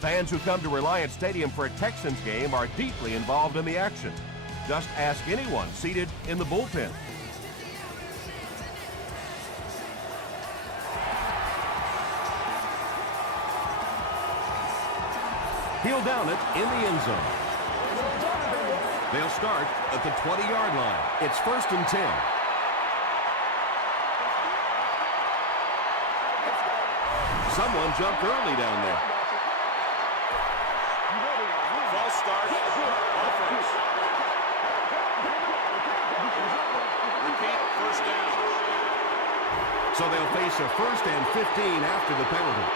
Fans who come to Reliant Stadium for a Texans game are deeply involved in the action. Just ask anyone seated in the bullpen. He'll down it in the end zone. They'll start at the 20-yard line. It's 1st and 10. Someone jumped early down there. False start. Offense. Repeat, first down. So they'll face a 1st and 15 after the penalty.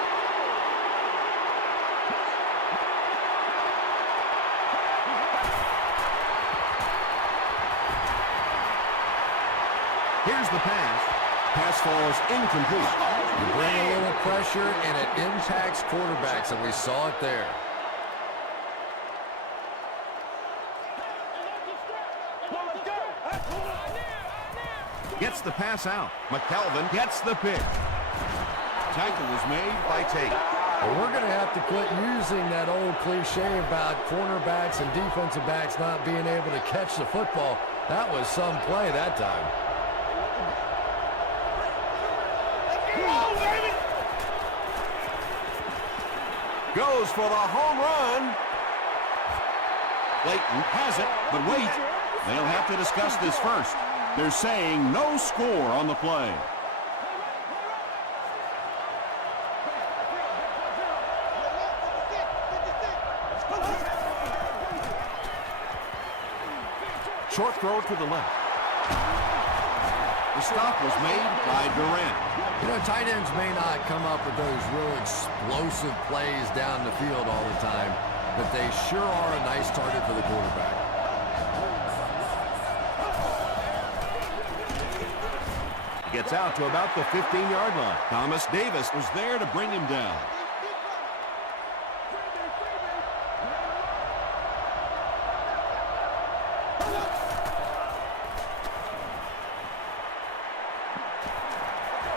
Here's the pass. Pass falls incomplete. You bring a little pressure, and it impacts quarterbacks, and we saw it there. Gets the pass out. McKelvin gets the pick. Tackle was made by Tate. Well, we're going to have to quit using that old cliche about cornerbacks and defensive backs not being able to catch the football. That was some play that time. Goes for the home run. Layton has it, but wait. They'll have to discuss this first. They're saying no score on the play. Short throw to the left. The stop was made by Durant. You know, tight ends may not come up with those real explosive plays down the field all the time, but they sure are a nice target for the quarterback. Gets out to about the 15-yard line. Thomas Davis was there to bring him down.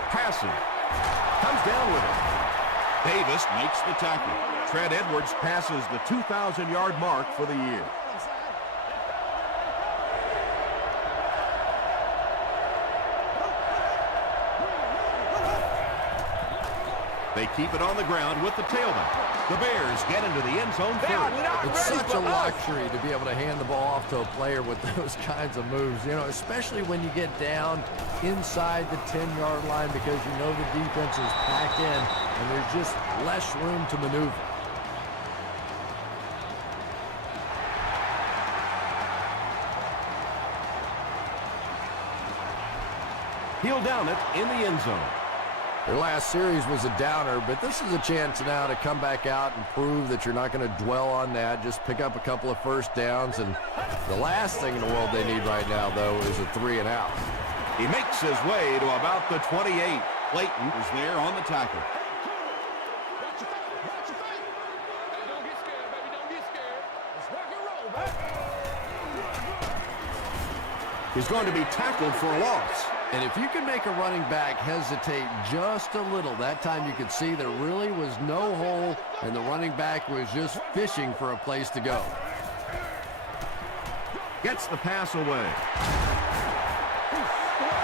Passing. Comes down with it. Davis makes the tackle. Trent Edwards passes the 2,000-yard mark for the year. They keep it on the ground with the tailback. The Bears get into the end zone first. It's such a luxury to be able to hand the ball off to a player with those kinds of moves, you know, especially when you get down inside the 10-yard line because you know the defense is packed in and there's just less room to maneuver. He'll down it in the end zone. Their last series was a downer, but this is a chance now to come back out and prove that you're not going to dwell on that. Just pick up a couple of first downs, and the last thing in the world they need right now, though, is a 3-and-out. He makes his way to about the 28. Layton is there on the tackle. He's going to be tackled for a loss. And if you can make a running back hesitate just a little, that time you could see there really was no hole, and the running back was just fishing for a place to go. Gets the pass away.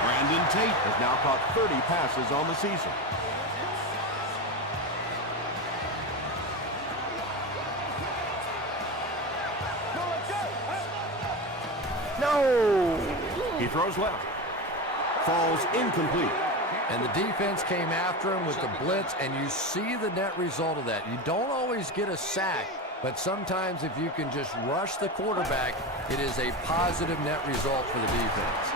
Brandon Tate has now caught 30 passes on the season. No! He throws left. Falls incomplete. And the defense came after him with the blitz, and you see the net result of that. You don't always get a sack, but sometimes if you can just rush the quarterback, it is a positive net result for the defense.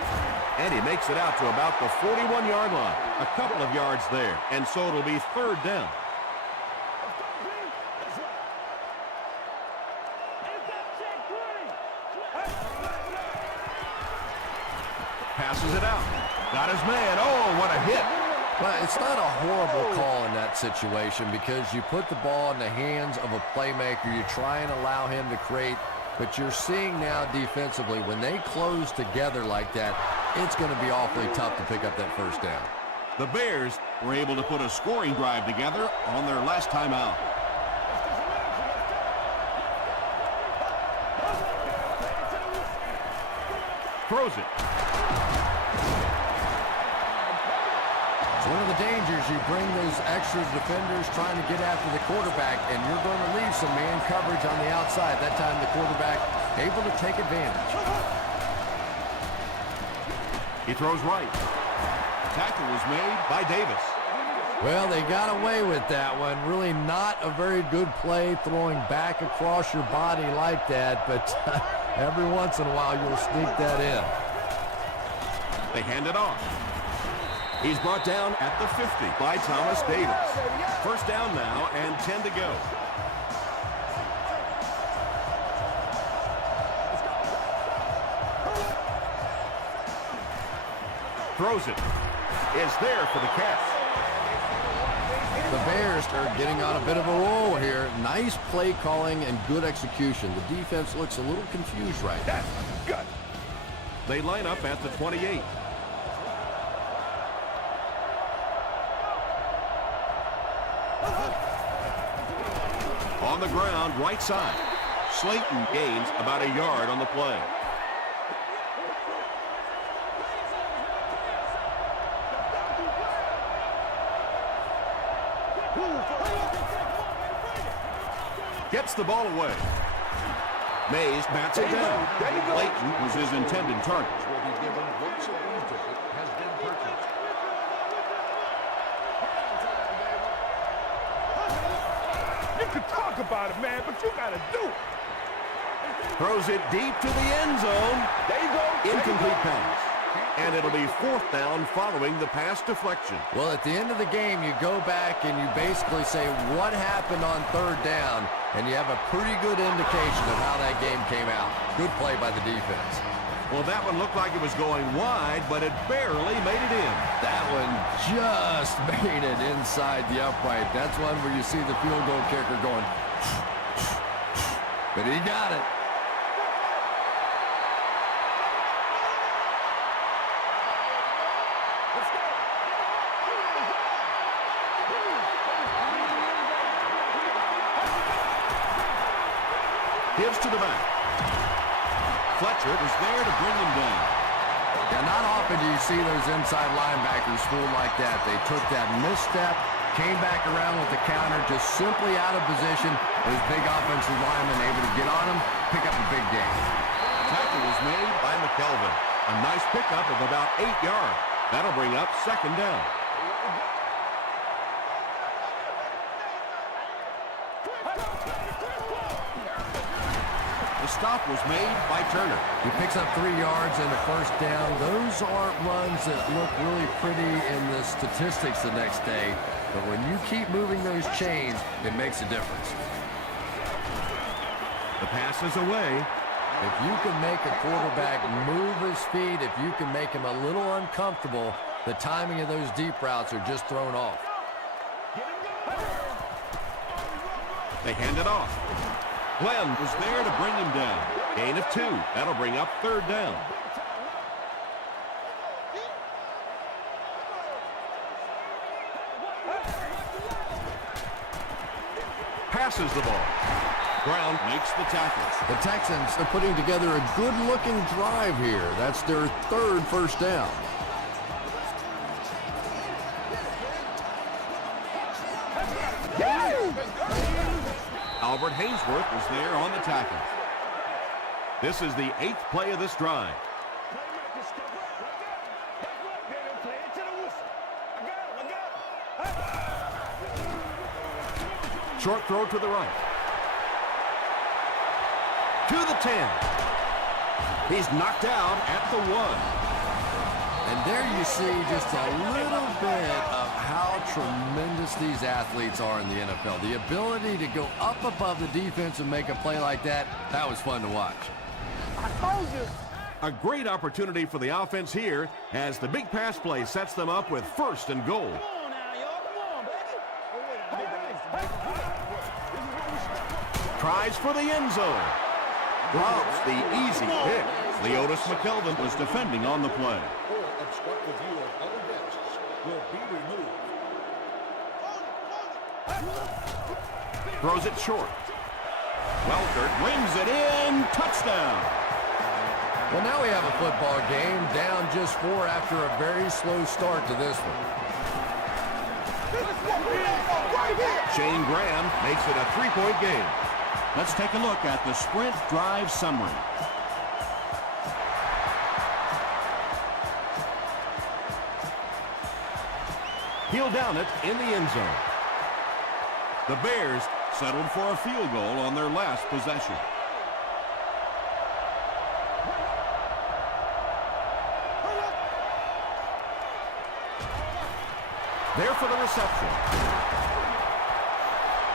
And he makes it out to about the 41-yard line. A couple of yards there, and so it'll be 3rd down. Passes it out. Got his man. Oh, what a hit. Well, it's not a horrible call in that situation because you put the ball in the hands of a playmaker. You try and allow him to create, but you're seeing now defensively, when they close together like that, it's going to be awfully tough to pick up that first down. The Bears were able to put a scoring drive together on their last time out. Throws it. It's one of the dangers. You bring those extra defenders trying to get after the quarterback, and you're going to leave some man coverage on the outside. That time the quarterback able to take advantage. He throws right. Tackle was made by Davis. Well, they got away with that one. Really not a very good play throwing back across your body like that, but every once in a while you'll sneak that in. They hand it off. He's brought down at the 50 by Thomas Davis. First down now and 10 to go. Throws it. Is there for the catch. The Bears are getting on a bit of a roll here. Nice play calling and good execution. The defense looks a little confused right now. That's good. They line up at the 28. On the ground, right side. Slayton gains about a yard on the play. Gets the ball away. Mays bats it down. Clayton was his intended target. You can talk about it, man, but you gotta do it. Throws it deep to the end zone. There you go. Incomplete pass. And it'll be fourth down following the pass deflection. Well, at the end of the game, you go back and you basically say what happened on third down, and you have a pretty good indication of how that game came out. Good play by the defense. Well, that one looked like it was going wide, but it barely made it in. That one just made it inside the upright. That's one where you see the field goal kicker going, but he got it. Gives to the back. Fletcher is there to bring him down. Yeah, not often do you see those inside linebackers fooled like that. They took that misstep, came back around with the counter, just simply out of position. Those big offensive linemen able to get on him, pick up a big gain. Tackle was made by McKelvin. A nice pickup of about 8 yards. That'll bring up second down. The stop was made by Turner. He picks up 3 yards and a first down. Those aren't runs that look really pretty in the statistics the next day, but when you keep moving those chains, it makes a difference. The pass is away. If you can make a quarterback move his feet, if you can make him a little uncomfortable, the timing of those deep routes are just thrown off. They hand it off. Glenn was there to bring him down. Gain of 2. That'll bring up third down. Passes the ball. Brown makes the tackle. The Texans are putting together a good-looking drive here. That's their third first down. Albert Hainsworth was there on the tackle. This is the 8th play of this drive. Short throw to the right. To the 10. He's knocked out at the 1. And there you see just a little bit of how tremendous these athletes are in the NFL. The ability to go up above the defense and make a play like that, that was fun to watch. I told you. A great opportunity for the offense here as the big pass play sets them up with first and goal. Come on now, y'all. Come on, baby. Tries for the end zone. Drops the easy pick. Leotis McKelvin was defending on the play. Obstruct the view of other guests will be removed. Throws it short. Welker brings it in. Touchdown. Well, now we have a football game down just 4 after a very slow start to this one. Shane Graham makes it a 3-point game. Let's take a look at the sprint drive summary. He'll down it in the end zone. The Bears settled for a field goal on their last possession. There for the reception.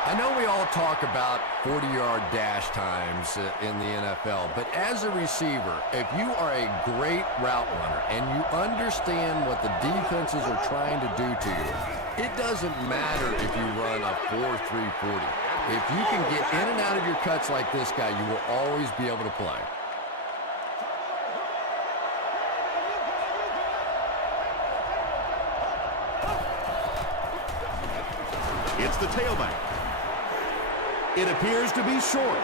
I know we all talk about 40-yard dash times in the NFL, but as a receiver, if you are a great route runner and you understand what the defenses are trying to do to you, it doesn't matter if you run a 4.340. If you can get in and out of your cuts like this guy, you will always be able to play. It's the tailback. It appears to be short.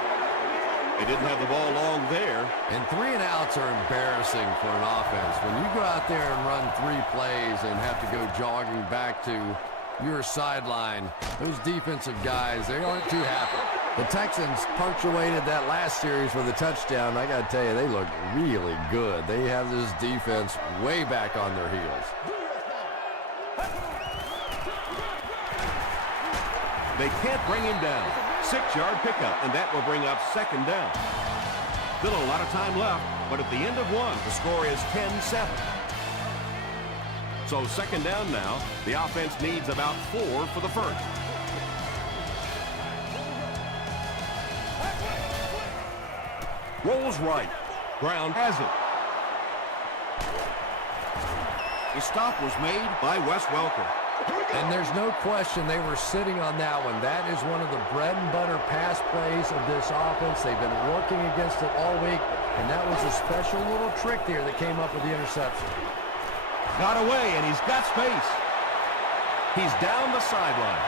They didn't have the ball long there. And 3 and outs are embarrassing for an offense. When you go out there and run 3 plays and have to go jogging back to your sideline, those defensive guys, they aren't too happy. The Texans punctuated that last series with a touchdown. I got to tell you, they look really good. They have this defense way back on their heels. They can't bring him down. 6-yard pickup, and that will bring up 2nd down. Still a lot of time left, but at the end of 1, the score is 10-7. So 2nd down now. The offense needs about 4 for the first. Rolls right. Brown has it. The stop was made by Wes Welker. And there's no question they were sitting on that one. That is one of the bread and butter pass plays of this offense. They've been working against it all week, and that was a special little trick there that came up with the interception. Got away, and he's got space. He's down the sideline.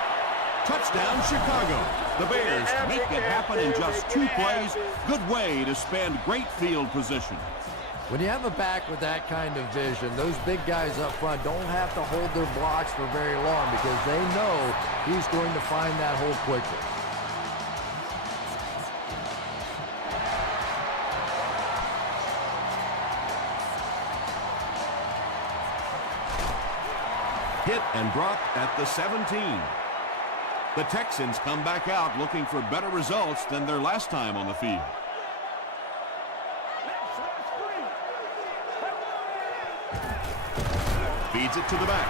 Touchdown, Chicago. The Bears make it happen in just 2 plays. Good way to spend great field position. When you have a back with that kind of vision, those big guys up front don't have to hold their blocks for very long because they know he's going to find that hole quickly. Hit and dropped at the 17. The Texans come back out looking for better results than their last time on the field. Feeds it to the back.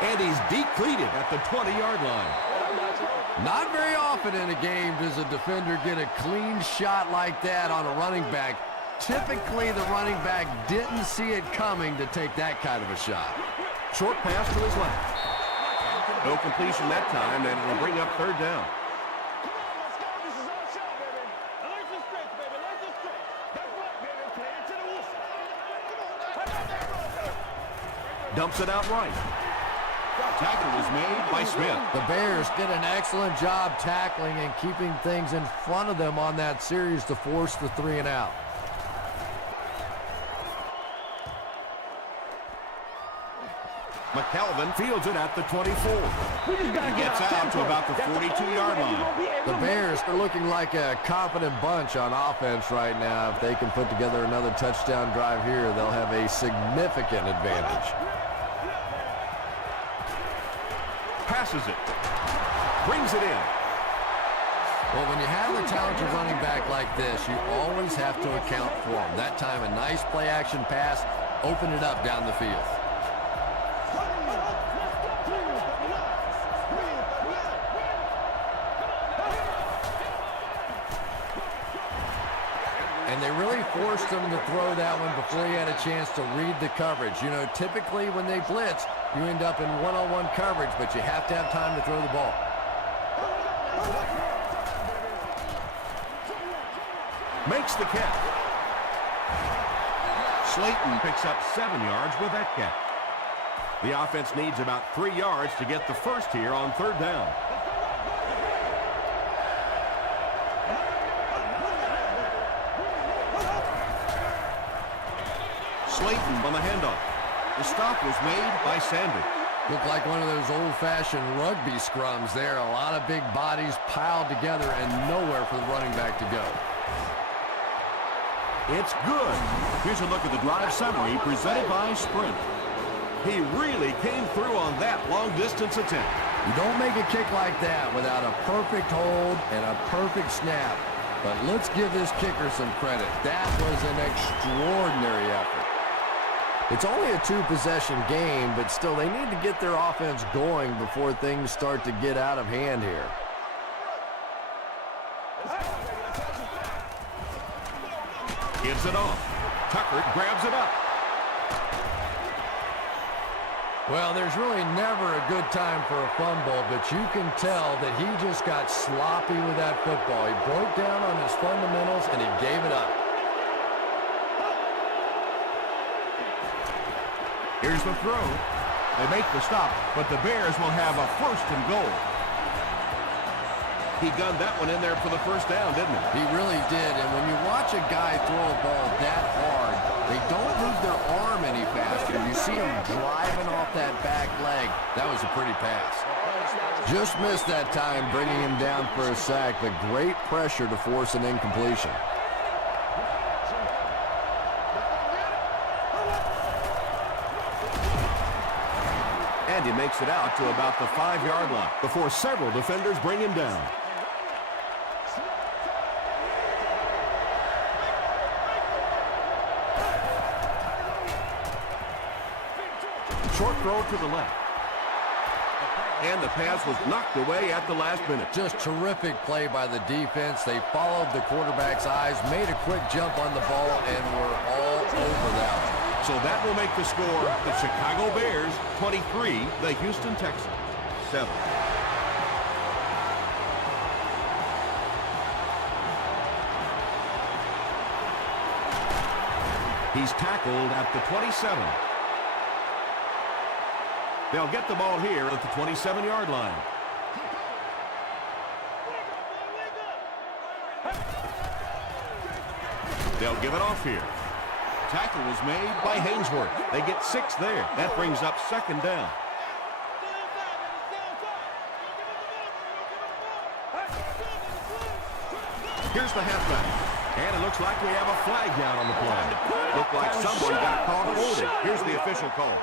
And he's depleted at the 20-yard line. Not very often in a game does a defender get a clean shot like that on a running back. Typically, the running back didn't see it coming to take that kind of a shot. Short pass to his left. No completion that time, and it'll bring up 3rd down. Dumps it out right. Tackle was made by Smith. The Bears did an excellent job tackling and keeping things in front of them on that series to force the 3 and out. McKelvin fields it at the 24. He gets out to about the 42-yard line. The Bears are looking like a confident bunch on offense right now. If they can put together another touchdown drive here, they'll have a significant advantage. Passes it. Brings it in. Well, when you have a talented running back like this, you always have to account for him. That time, a nice play-action pass opened it up down the field. And they really forced him to throw that one before he had a chance to read the coverage. You know, typically when they blitz, you end up in one-on-one coverage, but you have to have time to throw the ball. Makes the catch. Slayton picks up 7 yards with that catch. The offense needs about 3 yards to get the first here on 3rd down. Slayton on the handoff. The stop was made by Sanders. Looked like one of those old-fashioned rugby scrums there. A lot of big bodies piled together and nowhere for the running back to go. It's good. Here's a look at the drive summary presented by Sprint. He really came through on that long-distance attempt. You don't make a kick like that without a perfect hold and a perfect snap. But let's give this kicker some credit. That was an extraordinary effort. It's only a two-possession game, but still, they need to get their offense going before things start to get out of hand here. Gives it off. Tucker grabs it up. Well, there's really never a good time for a fumble, but you can tell that he just got sloppy with that football. He broke down on his fundamentals, and he gave it up. Here's the throw. They make the stop, but the Bears will have a 1st and goal. He gunned that one in there for the first down, didn't he? He really did, and when you watch a guy throw a ball that hard, they don't move their arm any faster. You see him driving off that back leg. That was a pretty pass. Just missed that time, bringing him down for a sack, but great pressure to force an incompletion. And he makes it out to about the 5-yard line before several defenders bring him down. Short throw to the left. And the pass was knocked away at the last minute. Just terrific play by the defense. They followed the quarterback's eyes, made a quick jump on the ball, and were all over that one. So that will make the score the Chicago Bears 23, the Houston Texans 7. He's tackled at the 27. They'll get the ball here at the 27-yard line. They'll give it off here. Tackle was made by Hainsworth. They get 6 there. That brings up 2nd down. Here's the halfback. And it looks like we have a flag down on the play. Looked like someone got caught holding. Here's the official call.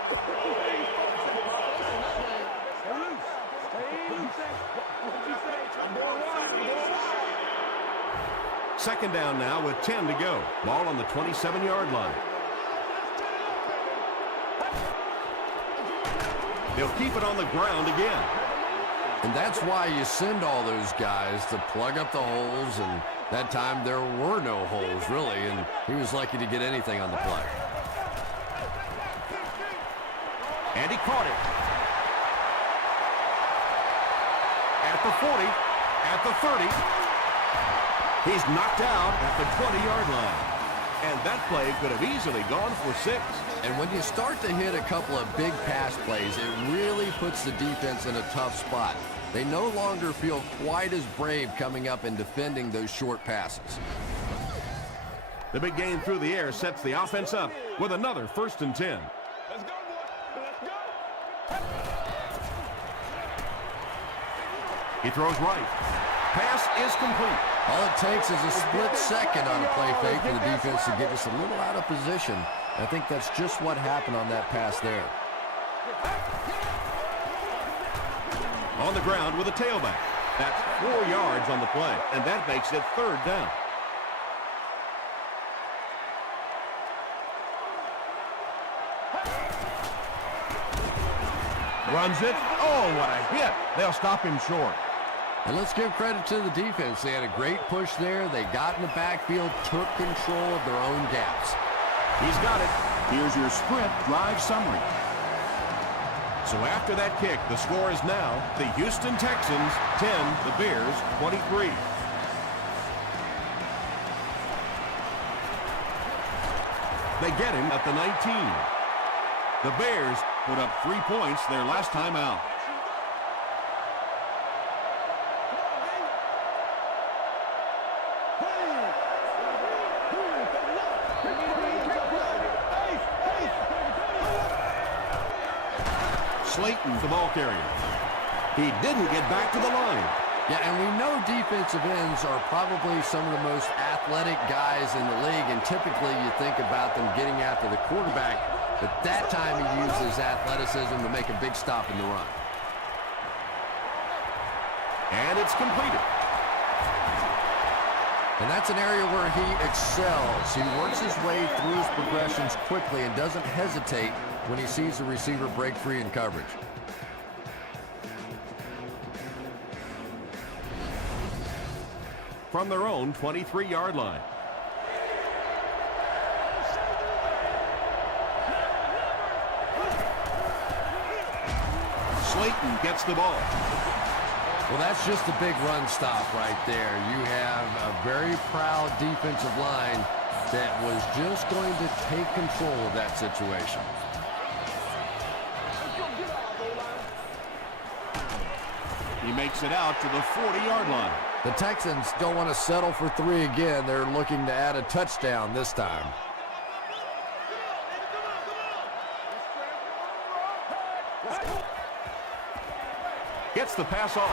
Second down now with 10 to go. Ball on the 27-yard line. They'll keep it on the ground again. And that's why you send all those guys to plug up the holes, and that time there were no holes, really, and he was lucky to get anything on the play. And he caught it. At the 40, at the 30. He's knocked out at the 20-yard line. And that play could have easily gone for 6. And when you start to hit a couple of big pass plays, it really puts the defense in a tough spot. They no longer feel quite as brave coming up and defending those short passes. The big game through the air sets the offense up with another 1st and 10. Let's go, boy. Let's go. He throws right. Pass is complete. All it takes is a split second on a play fake for the defense to get us a little out of position. I think that's just what happened on that pass there. On the ground with a tailback. That's 4 yards on the play, and that makes it 3rd down. Runs it. Oh, what a hit. They'll stop him short. And let's give credit to the defense. They had a great push there. They got in the backfield, took control of their own gaps. He's got it. Here's your Sprint drive summary. So after that kick, the score is now the Houston Texans 10, the Bears 23. They get him at the 19. The Bears put up 3 points their last time out. Slayton, the ball carrier. He didn't get back to the line. Yeah, and we know defensive ends are probably some of the most athletic guys in the league, and typically you think about them getting after the quarterback, but that time he used his athleticism to make a big stop in the run. And it's completed. And that's an area where he excels. He works his way through his progressions quickly and doesn't hesitate when he sees the receiver break free in coverage. From their own 23-yard line. Slayton gets the ball. Well, that's just a big run stop right there. You have a very proud defensive line that was just going to take control of that situation. He makes it out to the 40-yard line. The Texans don't want to settle for 3 again. They're looking to add a touchdown this time. Gets the pass off.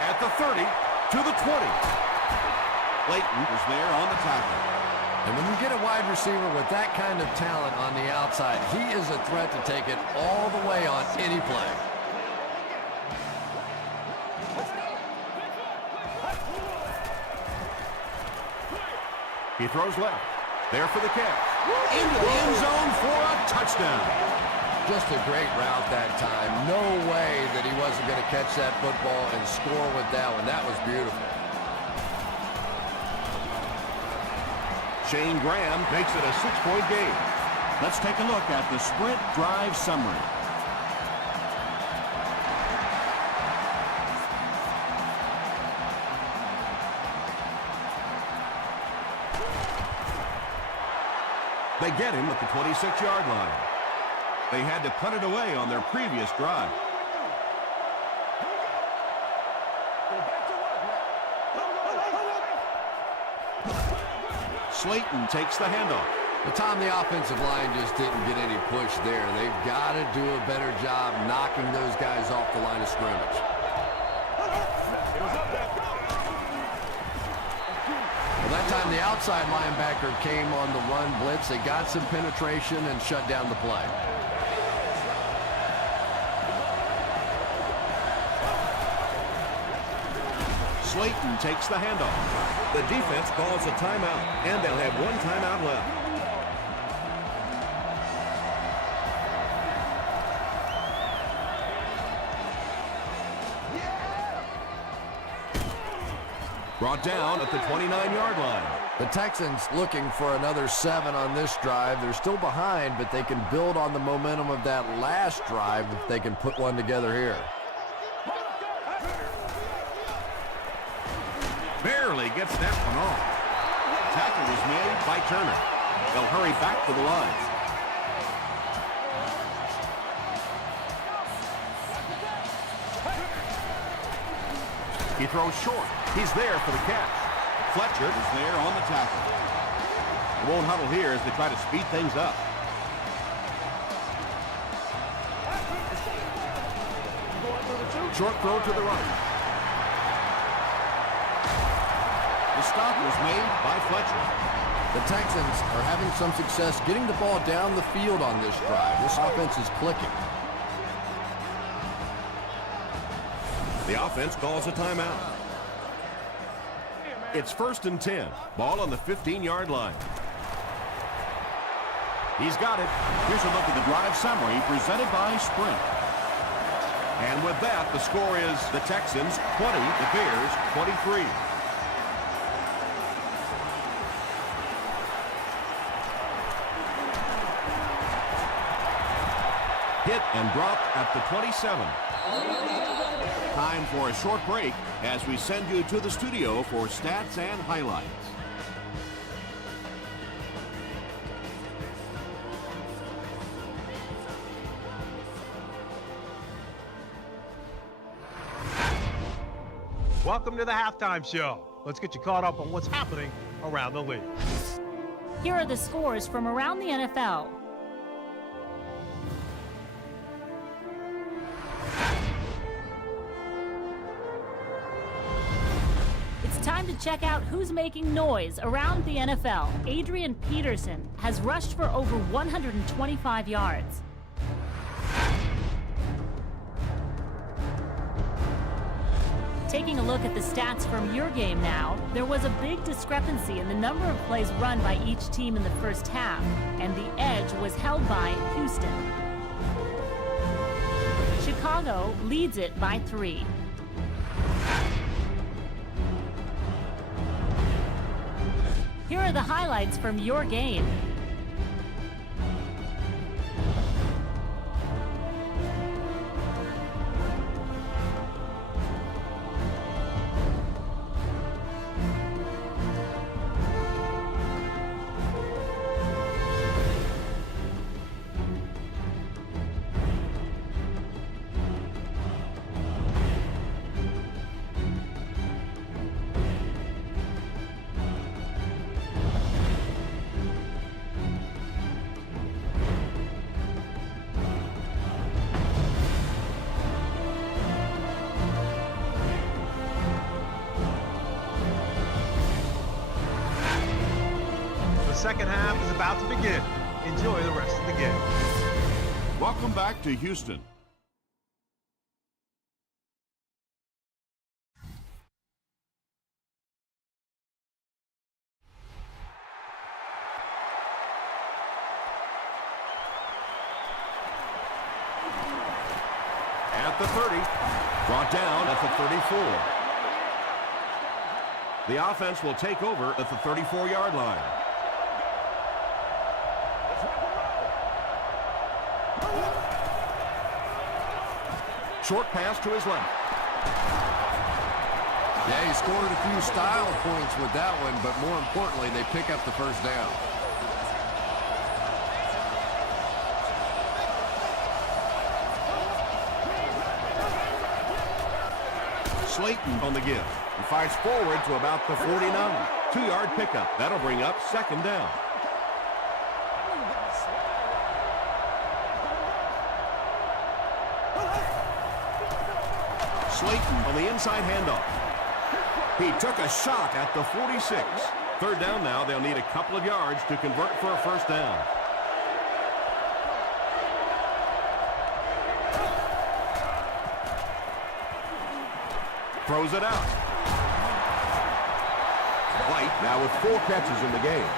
At the 30, to the 20. Layton is there on the tackle. And when you get a wide receiver with that kind of talent on the outside, he is a threat to take it all the way on any play. He throws left. There for the catch. Into the end zone for a touchdown. Just a great route that time. No way that he wasn't going to catch that football and score with that one. That was beautiful. Shane Graham makes it a 6-point game. Let's take a look at the sprint drive summary. They get him at the 26-yard line. They had to punt it away on their previous drive. Slayton takes the handoff. The time the offensive line just didn't get any push there. They've got to do a better job knocking those guys off the line of scrimmage. Well, that time the outside linebacker came on the run blitz. They got some penetration and shut down the play. Slayton takes the handoff. The defense calls a timeout, and they'll have one timeout left. Brought down at the 29-yard line. The Texans looking for another 7 on this drive. They're still behind, but they can build on the momentum of that last drive if they can put one together here. Barely gets that one off. Tackle was made by Turner. They'll hurry back to the line. He throws short. He's there for the catch. Fletcher is there on the tackle. They won't huddle here as they try to speed things up. Short throw to the right. The stop was made by Fletcher. The Texans are having some success getting the ball down the field on this drive. This offense is clicking. The offense calls a timeout. It's 1st and 10. Ball on the 15-yard line. He's got it. Here's a look at the drive summary presented by Sprint. And with that, the score is the Texans 20, the Bears 23. Hit and dropped at the 27. Time for a short break as we send you to the studio for stats and highlights. Welcome to the halftime show. Let's get you caught up on what's happening around the league. Here are the scores from around the NFL. Time to check out who's making noise around the NFL. Adrian Peterson has rushed for over 125 yards. Taking a look at the stats from your game now, there was a big discrepancy in the number of plays run by each team in the first half, and the edge was held by Houston. Chicago leads it by 3. Here are the highlights from your game. The second half is about to begin. Enjoy the rest of the game. Welcome back to Houston. At the 30, brought down at the 34. The offense will take over at the 34-yard line. Short pass to his left. Yeah, he scored a few style points with that one, but more importantly, they pick up the first down. Slayton on the give. He fires forward to about the 49. 2-yard pickup. That'll bring up second down. Slayton on the inside handoff. He took a shot at the 46. Third down now. They'll need a couple of yards to convert for a first down. Throws it out. White now with 4 catches in the game.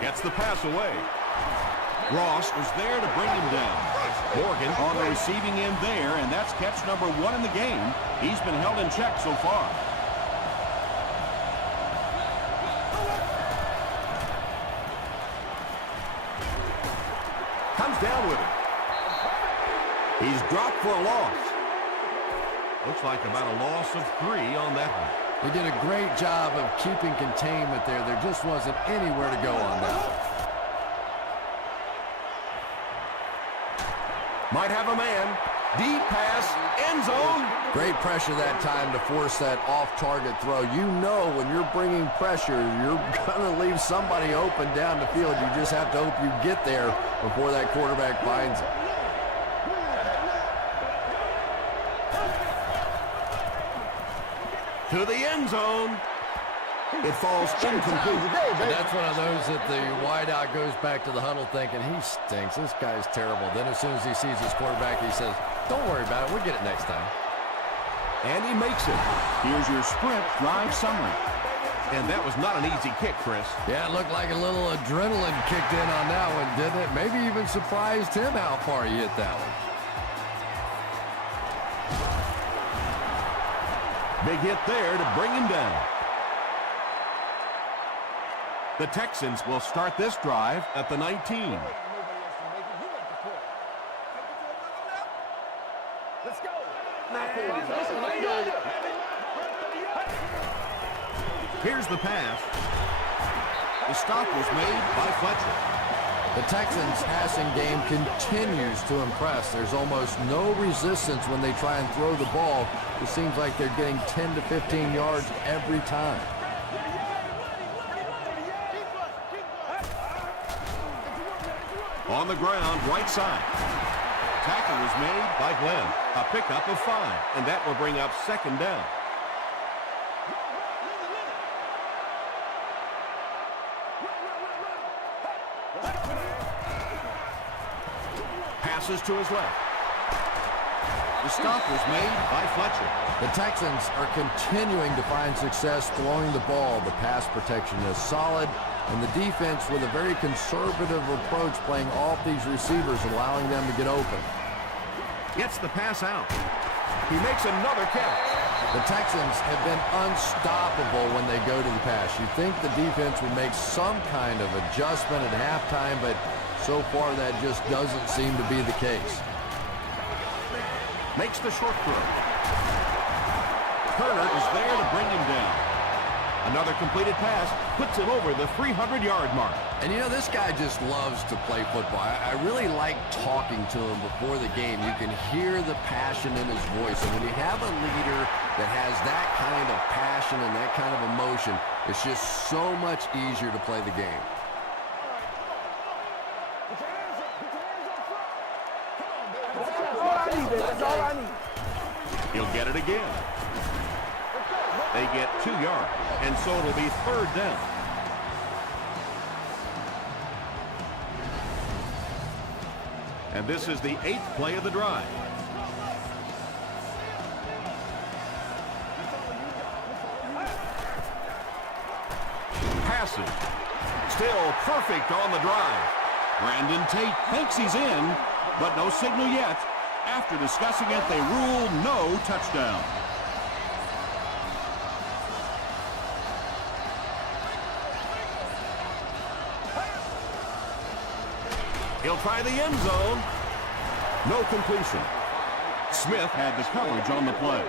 Gets the pass away. Ross was there to bring him down. Morgan on the receiving end there, and that's catch number 1 in the game. He's been held in check so far. Comes down with it. He's dropped for a loss. Looks like about a loss of 3 on that one. He did a great job of keeping containment there. There just wasn't anywhere to go on that. Might have a man. Deep pass, end zone. Great pressure that time to force that off-target throw. You know when you're bringing pressure, you're going to leave somebody open down the field. You just have to hope you get there before that quarterback finds it. To the end zone. It falls incomplete. And that's one of those that the wideout goes back to the huddle thinking, he stinks. This guy's terrible. Then as soon as he sees his quarterback, he says, don't worry about it. We'll get it next time. And he makes it. Here's your sprint drive summary. And that was not an easy kick, Chris. Yeah, it looked like a little adrenaline kicked in on that one, didn't it? Maybe even surprised him how far he hit that one. Big hit there to bring him down. The Texans will start this drive at the 19. Let's go. Here's the pass. The stop was made by Fletcher. The Texans' passing game continues to impress. There's almost no resistance when they try and throw the ball. It seems like they're getting 10 to 15 yards every time. On the ground, right side. Tackle was made by Glenn. A pickup of 5, and that will bring up 2nd down. Passes to his left. The stop was made by Fletcher. The Texans are continuing to find success throwing the ball. The pass protection is solid, and the defense with a very conservative approach playing off these receivers, allowing them to get open. Gets the pass out. He makes another catch. The Texans have been unstoppable when they go to the pass. You'd think the defense would make some kind of adjustment at halftime, but so far that just doesn't seem to be the case. Makes the short throw. Turner is there to bring him down. Another completed pass puts him over the 300-yard mark. And you know, this guy just loves to play football. I really like talking to him before the game. You can hear the passion in his voice. And when you have a leader that has that kind of passion and that kind of emotion, it's just so much easier to play the game. That's all I need. He'll get it again. They get 2 yards, and so it'll be 3rd down. And this is the 8th play of the drive. Passes. Still perfect on the drive. Brandon Tate thinks he's in, but no signal yet. After discussing it, they rule no touchdown. He'll try the end zone. No completion. Smith had the coverage on the play.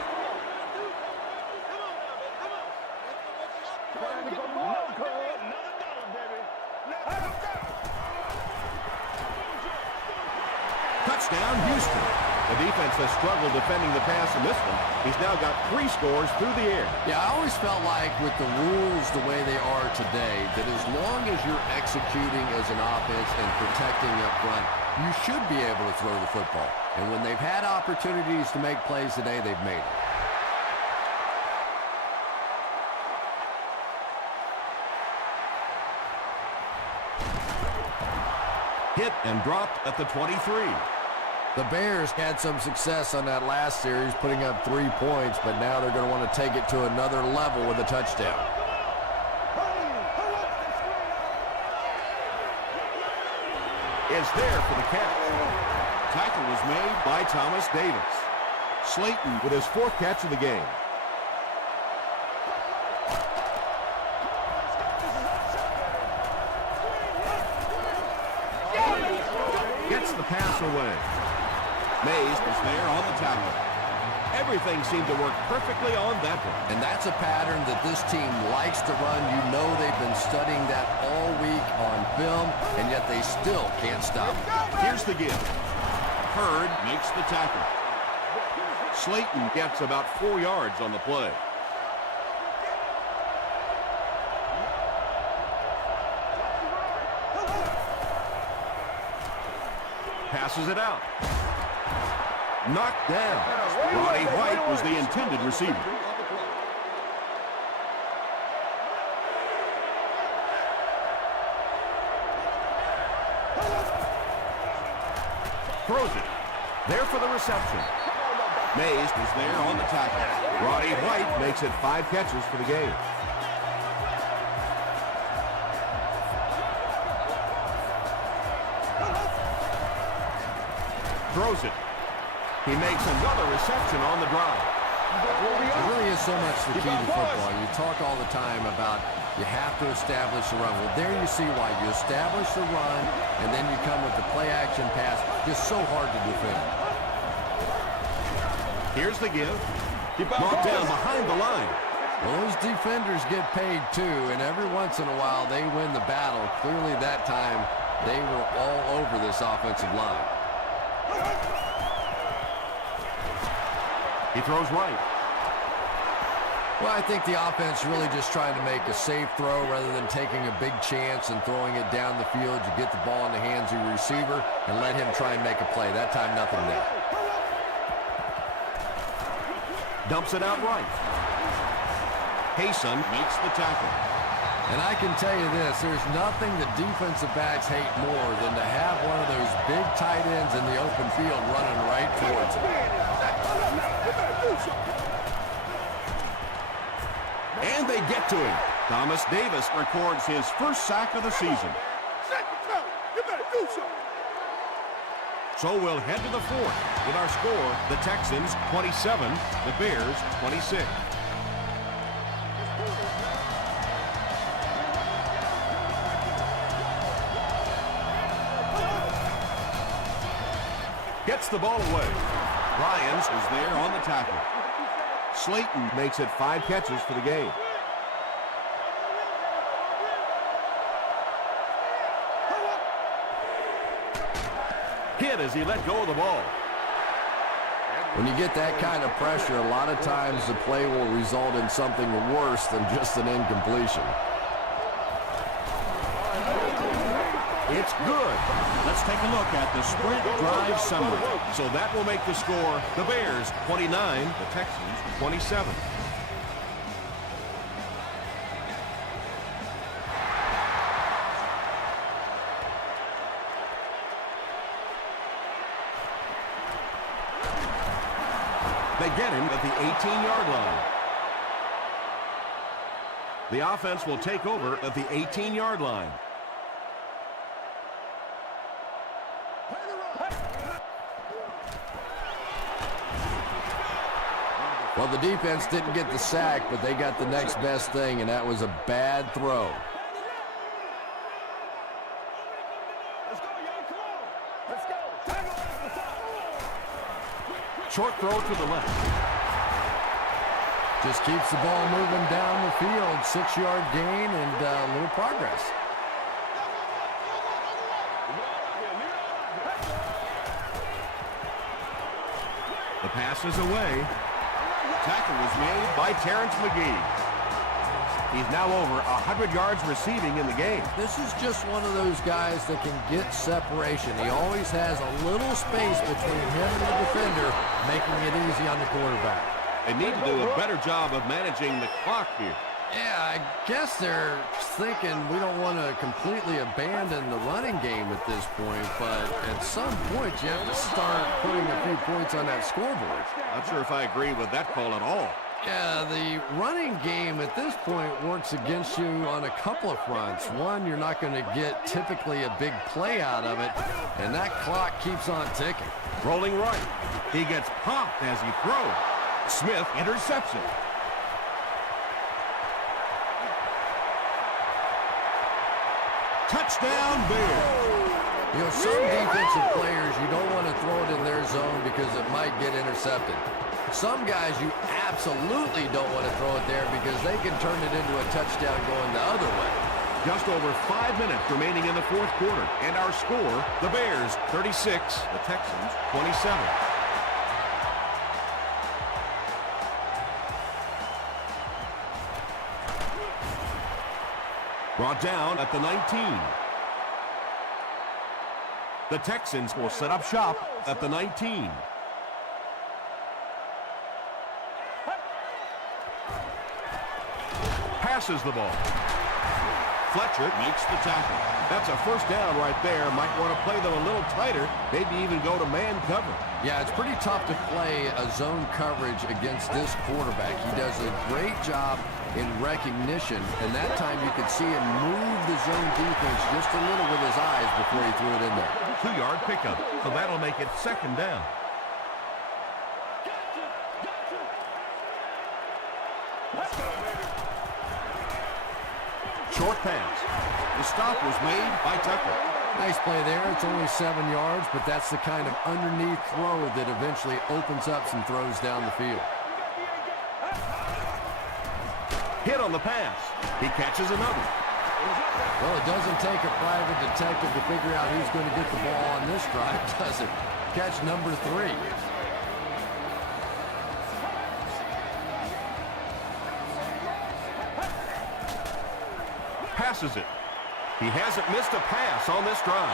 Touchdown, Houston. The defense has struggled defending the pass in this one. He's now got 3 scores through the air. Yeah, I always felt like with the rules the way they are today, that as long as you're executing as an offense and protecting up front, you should be able to throw the football. And when they've had opportunities to make plays today, they've made it. Hit and dropped at the 23. The Bears had some success on that last series, putting up 3 points, but now they're going to want to take it to another level with a touchdown. Is there for the catch. Tackle was made by Thomas Davis. Slayton with his 4th catch of the game. Gets the pass away. Mays was there on the tackle. Everything seemed to work perfectly on that one. And that's a pattern that this team likes to run. You know they've been studying that all week on film, and yet they still can't stop it. Here's the give. Hurd makes the tackle. Slayton gets about 4 yards on the play. Passes it out. Knocked down. Roddy White was the intended receiver. Throws it. There for the reception. Mays was there on the tackle. Roddy White makes it 5 catches for the game. Throws it. He makes another reception on the drive. It really is so much the key to football. You talk all the time about you have to establish the run. Well, there you see why. You establish the run, and then you come with the play-action pass. Just so hard to defend. Here's the give. Brought down behind the line. Well, those defenders get paid too, and every once in a while they win the battle. Clearly that time they were all over this offensive line. He throws right. Well, I think the offense really just trying to make a safe throw rather than taking a big chance and throwing it down the field. You get the ball in the hands of your receiver and let him try and make a play. That time, nothing there. Dumps it out right. Payson makes the tackle. And I can tell you this, there's nothing the defensive backs hate more than to have one of those big tight ends in the open field running right towards them. And they get to him. Thomas Davis records his first sack of the season. So we'll head to the fourth with our score, the Texans 27, the Bears 26. Gets the ball away. Ryans is there on the tackle. Slayton makes it 5 catches for the game. Hit as he let go of the ball. When you get that kind of pressure, a lot of times the play will result in something worse than just an incompletion. It's good. Let's take a look at the sprint drive summary. So that will make the score the Bears 29, the Texans 27. They get him at the 18-yard line. The offense will take over at the 18-yard line. Well, the defense didn't get the sack, but they got the next best thing, and that was a bad throw. Let's go, young. Come on. Let's go. Tackle at the top. Short throw to the left. Just keeps the ball moving down the field. 6-yard gain and a little progress. The pass is away. Tackle was made by Terrence McGee. He's now over 100 yards receiving in the game. This is just one of those guys that can get separation. He always has a little space between him and the defender, making it easy on the quarterback. They need to do a better job of managing the clock here. Yeah, I guess they're thinking we don't want to completely abandon the running game at this point, but at some point you have to start putting a few points on that scoreboard. Not sure if I agree with that call at all. Yeah, the running game at this point works against you on a couple of fronts. One, you're not going to get typically a big play out of it, and that clock keeps on ticking. Rolling right. He gets popped as he throws. Smith intercepts it. Touchdown, Bears. You know, some defensive players, you don't want to throw it in their zone because it might get intercepted. Some guys, you absolutely don't want to throw it there because they can turn it into a touchdown going the other way. Just over 5 minutes remaining in the fourth quarter. And our score, the Bears 36, the Texans 27. Brought down at the 19. The Texans will set up shop at the 19. Passes the ball. Fletcher makes the tackle. That's a first down right there. Might want to play them a little tighter, maybe even go to man cover. Yeah, it's pretty tough to play a zone coverage against this quarterback. He does a great job in recognition, and that time you could see him move the zone defense just a little with his eyes before he threw it in there. 2-yard pickup, so that'll make it second down. Short pass. The stop was made by Tucker. Nice play there. It's only 7 yards, but that's the kind of underneath throw that eventually opens up some throws down the field. Hit on the pass. He catches another. Well, it doesn't take a private detective to figure out who's going to get the ball on this drive, does it? Catch number 3. passes it. He hasn't missed a pass on this drive.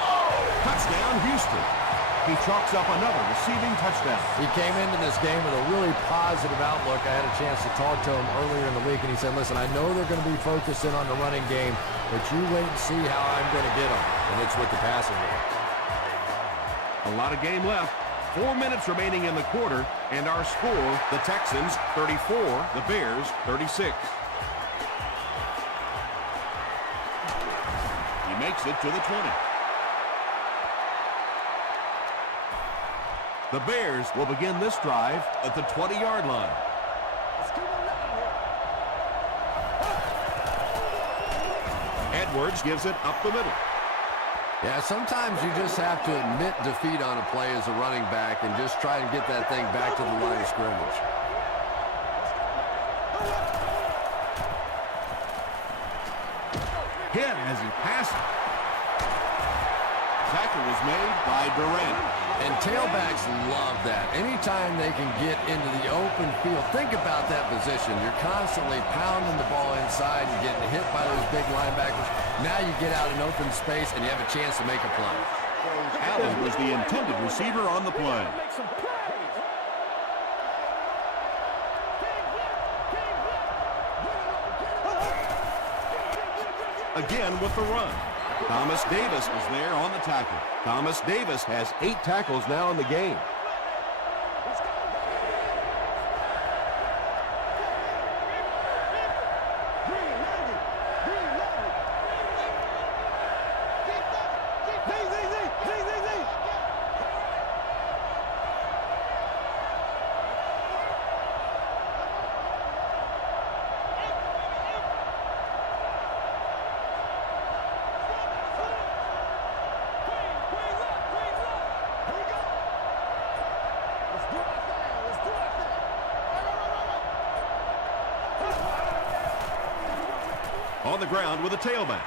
Touchdown, Houston. He chalks up another receiving touchdown. He came into this game with a really positive outlook. I had a chance to talk to him earlier in the week, and he said, listen, I know they're going to be focusing on the running game, but you wait and see how I'm going to get them. And it's with the passing game. A lot of game left. 4 minutes remaining in the quarter, and our score, the Texans 34, the Bears 36. He makes it to the 20. The Bears will begin this drive at the 20-yard line. Edwards gives it up the middle. Yeah, sometimes you just have to admit defeat on a play as a running back and just try and get that thing back to the line of scrimmage. Hit as he passes. Tackle was made by Durant. And tailbacks love that. Anytime they can get into the open field, think about that position. You're constantly pounding the ball inside and getting hit by those big linebackers. Now you get out in open space and you have a chance to make a play. Allen was the intended receiver on the play. Again with the run. Thomas Davis was there on the tackle. Thomas Davis has 8 tackles now in the game. On the ground with a tailback.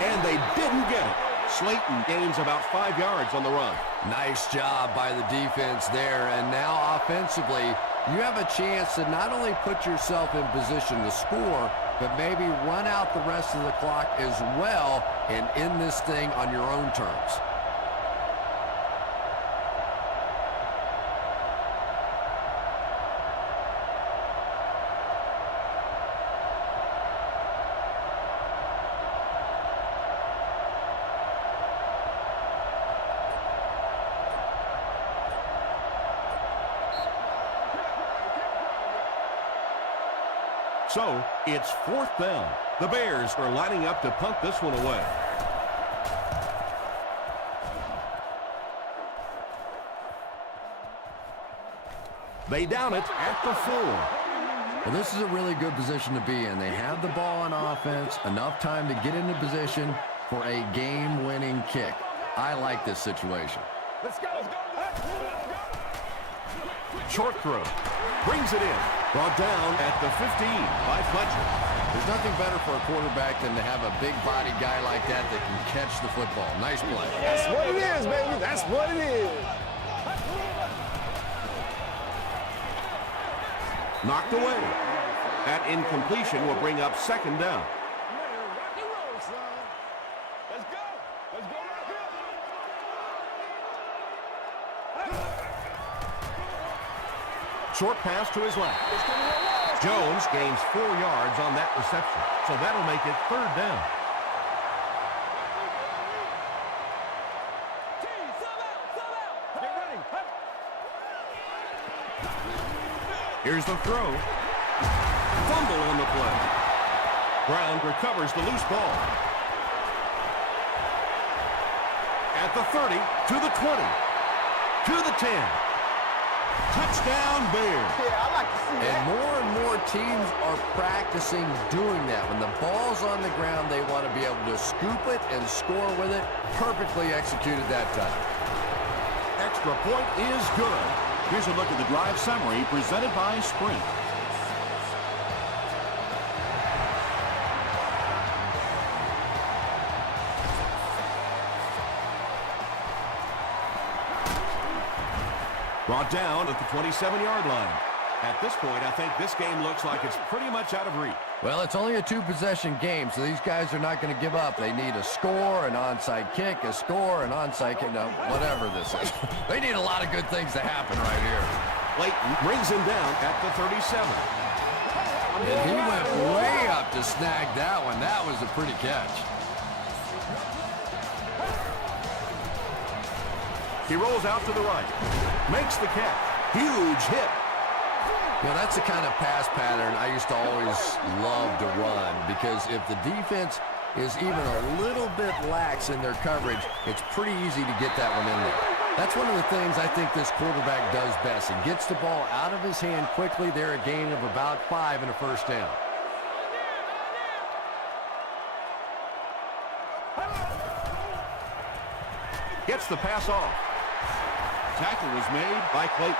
And they didn't get it. Slayton gains about 5 yards on the run. Nice job by the defense there. And now offensively, you have a chance to not only put yourself in position to score, but maybe run out the rest of the clock as well and end this thing on your own terms. So, it's 4th down. The Bears are lining up to punt this one away. They down it at the 4. Well, this is a really good position to be in. They have the ball on offense, enough time to get into position for a game-winning kick. I like this situation. Let's go. Short throw. Brings it in. Brought down at the 15 by Fletcher. There's nothing better for a quarterback than to have a big-body guy like that that can catch the football. Nice play. That's what it is, baby. That's what it is. Knocked away. That incompletion will bring up 2nd down. Rock and roll, son. Let's go. Let's go right here. Short pass to his left. Jones gains 4 yards on that reception, so that'll make it 3rd down. Get ready. Here's the throw. Fumble on the play. Brown recovers the loose ball. At the 30, to the 20, to the 10. Touchdown, Bears. Yeah, I like to see that. And more teams are practicing doing that. When the ball's on the ground, they want to be able to scoop it and score with it. Perfectly executed that time. Extra point is good. Here's a look at the drive summary presented by Sprint. Brought down at the 27-yard line. At this point, I think this game looks like it's pretty much out of reach. Well, it's only a two-possession game, so these guys are not going to give up. They need a score, an onside kick, a score, an onside kick. No, whatever this is. They need a lot of good things to happen right here. Layton brings him down at the 37. And he went way up to snag that one. That was a pretty catch. He rolls out to the right. Makes the catch. Huge hit. You know, that's the kind of pass pattern I used to always love to run, because if the defense is even a little bit lax in their coverage, it's pretty easy to get that one in there. That's one of the things I think this quarterback does best. He gets the ball out of his hand quickly. They're a gain of about 5 and a first down. Gets the pass off. Tackle was made by Clayton.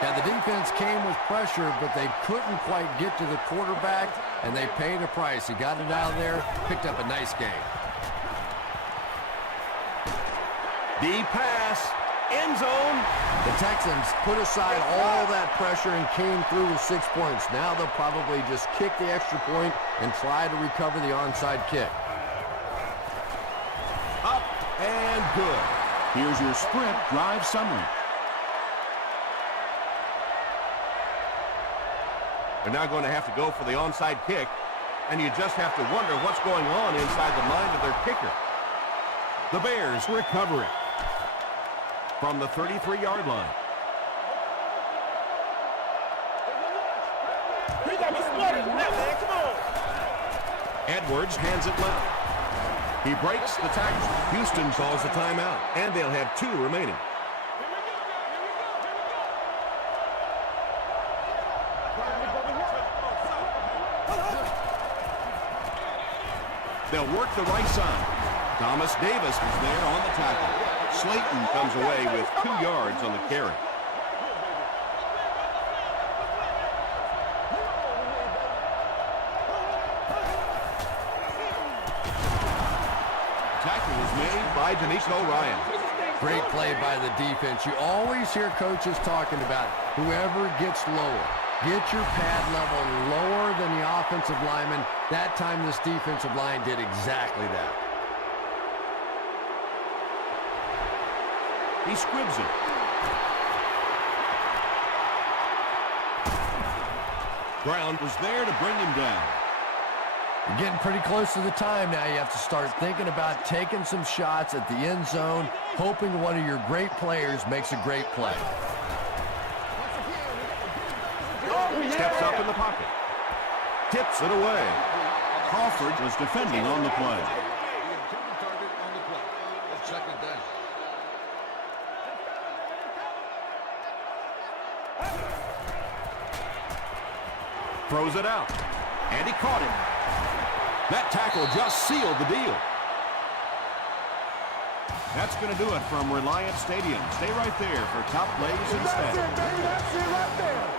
Yeah, the defense came with pressure, but they couldn't quite get to the quarterback, and they paid a price. He got it out of there, picked up a nice game. Deep pass, end zone. The Texans put aside all that pressure and came through with 6 points. Now they'll probably just kick the extra point and try to recover the onside kick. Up and good. Here's your sprint drive summary. They're now going to have to go for the onside kick, and you just have to wonder what's going on inside the mind of their kicker. The Bears recover it from the 33-yard line. You got me spotted. Man, come on. Edwards hands it left. He breaks the tackle. Houston calls the timeout, and they'll have 2 remaining. They'll work the right side. Thomas Davis was there on the tackle. Slayton comes away with 2 yards on the carry. Tackle was made by D'Amico Ryan. Great play by the defense. You always hear coaches talking about whoever gets lower. Get your pad level lower than the offensive lineman. That time this defensive line did exactly that. He squibs it. Brown was there to bring him down. You're getting pretty close to the time now. You have to start thinking about taking some shots at the end zone, hoping one of your great players makes a great play. Steps up in the pocket. Tips it away. Crawford was defending on the play. Target on the play. It's second down. Throws it out. And he caught him. That tackle just sealed the deal. That's going to do it from Reliant Stadium. Stay right there for top plays and stats. That's it, baby. That's it right there.